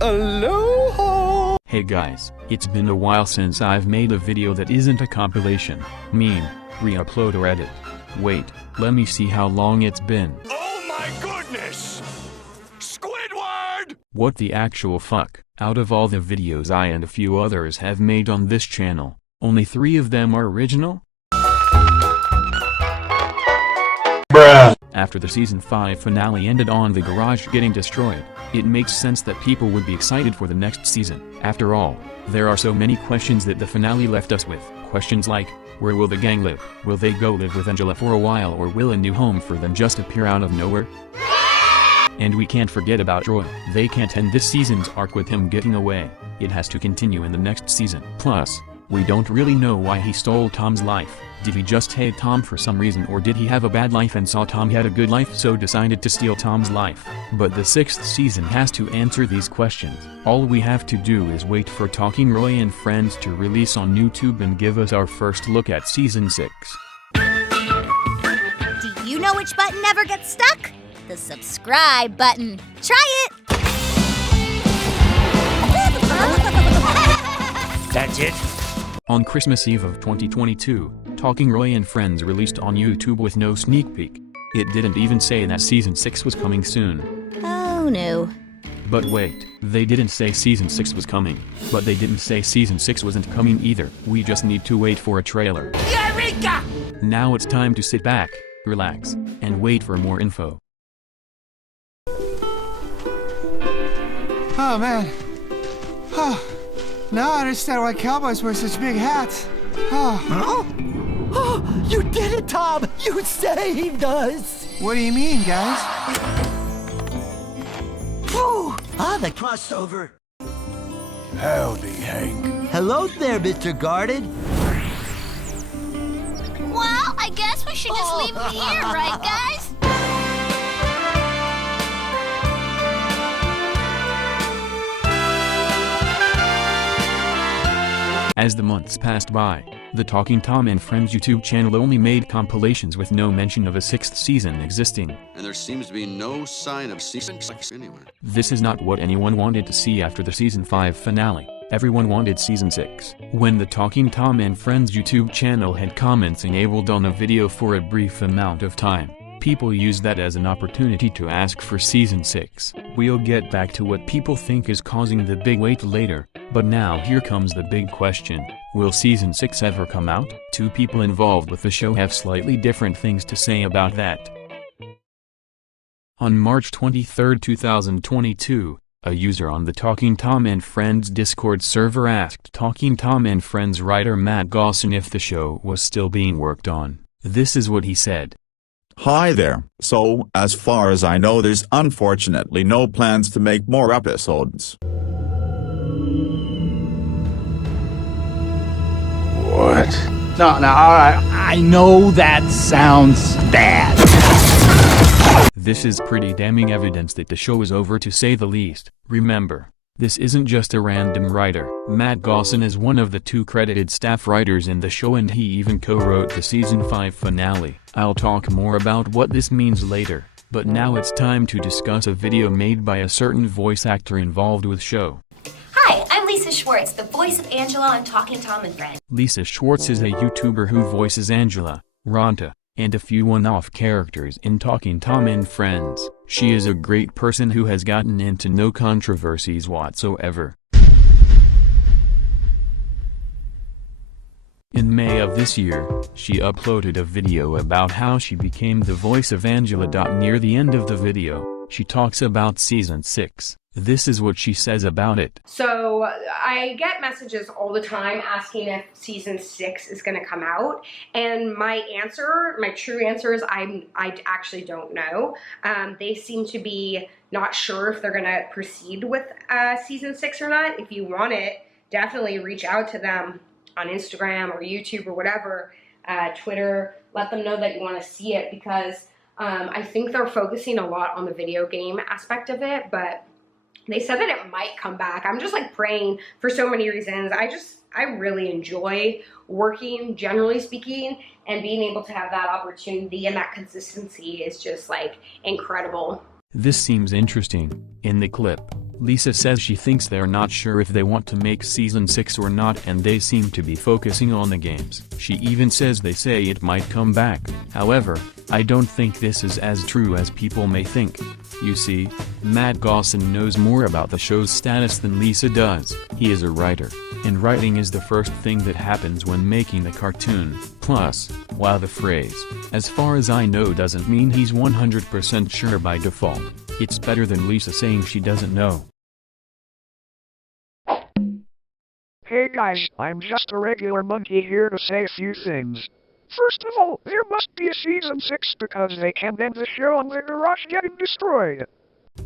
Aloha! Hey guys, it's been a while since I've made a video that isn't a compilation, meme, re-upload or edit. Wait, let me see how long it's been. Oh my goodness! Squidward! What the actual fuck? Out of all the videos I and a few others have made on this channel, only 3 of them are original? Bruh. After the season 5 finale ended on the garage getting destroyed, it makes sense that people would be excited for the next season. After all, there are so many questions that the finale left us with. Questions like, where will the gang live? Will they go live with Angela for a while, or will a new home for them just appear out of nowhere? And we can't forget about Troy. They can't end this season's arc with him getting away. It has to continue in the next season. Plus, we don't really know why he stole Tom's life. Did he just hate Tom for some reason, or did he have a bad life and saw Tom had a good life so decided to steal Tom's life? But the 6th season has to answer these questions. All we have to do is wait for Talking Roy and Friends to release on YouTube and give us our first look at season 6. Do you know which button never gets stuck? The subscribe button. Try it! That's it? On Christmas Eve of 2022, Talking Roy and Friends released on YouTube with no sneak peek. It didn't even say that season 6 was coming soon. Oh no. But wait, they didn't say season 6 was coming. But they didn't say season 6 wasn't coming either. We just need to wait for a trailer. Eureka! Now it's time to sit back, relax, and wait for more info. Oh man. Oh, now I understand why cowboys wear such big hats. Oh. Huh? Oh, you did it, Tom! You saved us! What do you mean, guys? Whew. The crossover. Howdy, Hank. Hello there, Mr. Guarded. Well, I guess we should just leave him here, right, guys? As the months passed by, the Talking Tom and Friends YouTube channel only made compilations with no mention of a 6th season existing. And there seems to be no sign of season 6 anywhere. This is not what anyone wanted to see after the season 5 finale. Everyone wanted season 6. When the Talking Tom and Friends YouTube channel had comments enabled on a video for a brief amount of time, people used that as an opportunity to ask for season 6. We'll get back to what people think is causing the big wait later, but now here comes the big question. Will season 6 ever come out? 2 people involved with the show have slightly different things to say about that. On March 23, 2022, a user on the Talking Tom and Friends Discord server asked Talking Tom and Friends writer Matt Gosson if the show was still being worked on. This is what he said. Hi there. So, as far as I know, there's unfortunately no plans to make more episodes. What? No, alright, I know that sounds bad. This is pretty damning evidence that the show is over, to say the least. Remember, this isn't just a random writer. Matt Gosson is one of the 2 credited staff writers in the show, and he even co-wrote the season 5 finale. I'll talk more about what this means later, but now it's time to discuss a video made by a certain voice actor involved with show. Hi, I'm Lisa Schwartz, the voice of Angela on Talking Tom and Friends. Lisa Schwartz is a YouTuber who voices Angela, Ronta, and a few one-off characters in Talking Tom and Friends. She is a great person who has gotten into no controversies whatsoever. In May of this year, she uploaded a video about how she became the voice of Angela. Near the end of the video, she talks about season 6. This is what she says about it. So I get messages all the time asking if season 6 is going to come out, and my true answer is I actually don't know. They seem to be not sure if they're going to proceed with season 6 or not. If you want it, definitely reach out to them on Instagram or YouTube or whatever, Twitter. Let them know that you want to see it, because I think they're focusing a lot on the video game aspect of it, but they said that it might come back. I'm just like praying for so many reasons. I really enjoy working, generally speaking, and being able to have that opportunity and that consistency is just like incredible. This seems interesting. In the clip, Lisa says she thinks they're not sure if they want to make season 6 or not, and they seem to be focusing on the games. She even says they say it might come back. However, I don't think this is as true as people may think. You see, Matt Gosson knows more about the show's status than Lisa does. He is a writer, and writing is the first thing that happens when making the cartoon. Plus, while the phrase, "as far as I know," doesn't mean he's 100% sure by default, it's better than Lisa saying she doesn't know. Hey guys, I'm just a regular monkey here to say a few things. First of all, there must be a season 6 because they can't end the show on the garage getting destroyed.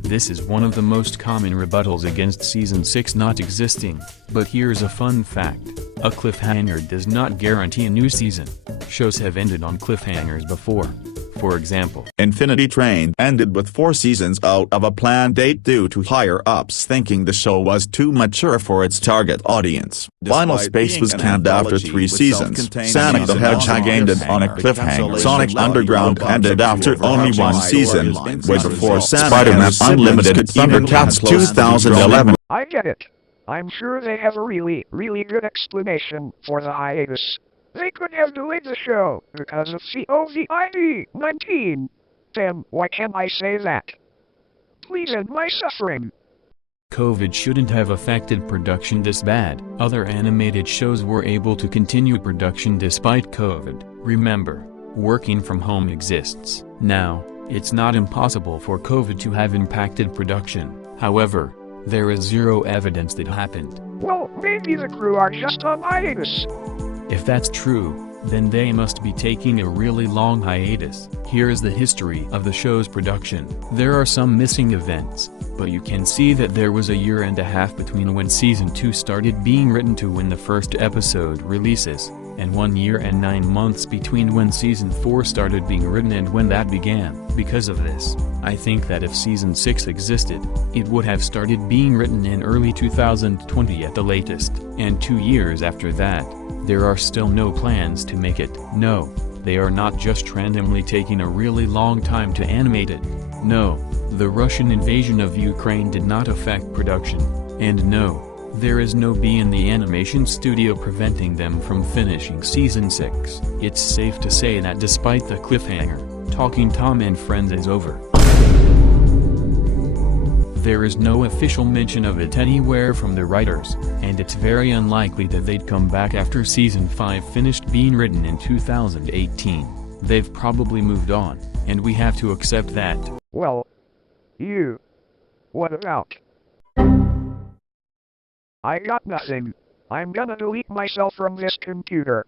This is one of the most common rebuttals against season 6 not existing, but here's a fun fact. A cliffhanger does not guarantee a new season. Shows have ended on cliffhangers before. For example, Infinity Train ended with 4 seasons out of a planned 8 due to higher-ups thinking the show was too mature for its target audience. Final Space was canned after 3 seasons. Sonic the Hedgehog ended on a cliffhanger. Sonic Underground ended after only 1 season, way before Spider-Man Unlimited Thundercats 2011. I get it. I'm sure they have a really good explanation for the hiatus. They could have delayed the show because of COVID-19. Then why can't I say that? Please end my suffering. COVID shouldn't have affected production this bad. Other animated shows were able to continue production despite COVID. Remember, working from home exists. Now, it's not impossible for COVID to have impacted production. However, there is zero evidence that happened. Well, maybe the crew are just on hiatus. If that's true, then they must be taking a really long hiatus. Here is the history of the show's production. There are some missing events, but you can see that there was a year and a half between when season 2 started being written to when the first episode releases, and 1 year and 9 months between when season 4 started being written and when that began. Because of this, I think that if season 6 existed, it would have started being written in early 2020 at the latest, and 2 years after that. There are still no plans to make it. No, they are not just randomly taking a really long time to animate it. No, the Russian invasion of Ukraine did not affect production. And no, there is no bee in the animation studio preventing them from finishing season 6. It's safe to say that despite the cliffhanger, Talking Tom and Friends is over. There is no official mention of it anywhere from the writers, and it's very unlikely that they'd come back after season 5 finished being written in 2018. They've probably moved on, and we have to accept that. Well, what about? I got nothing. I'm gonna delete myself from this computer.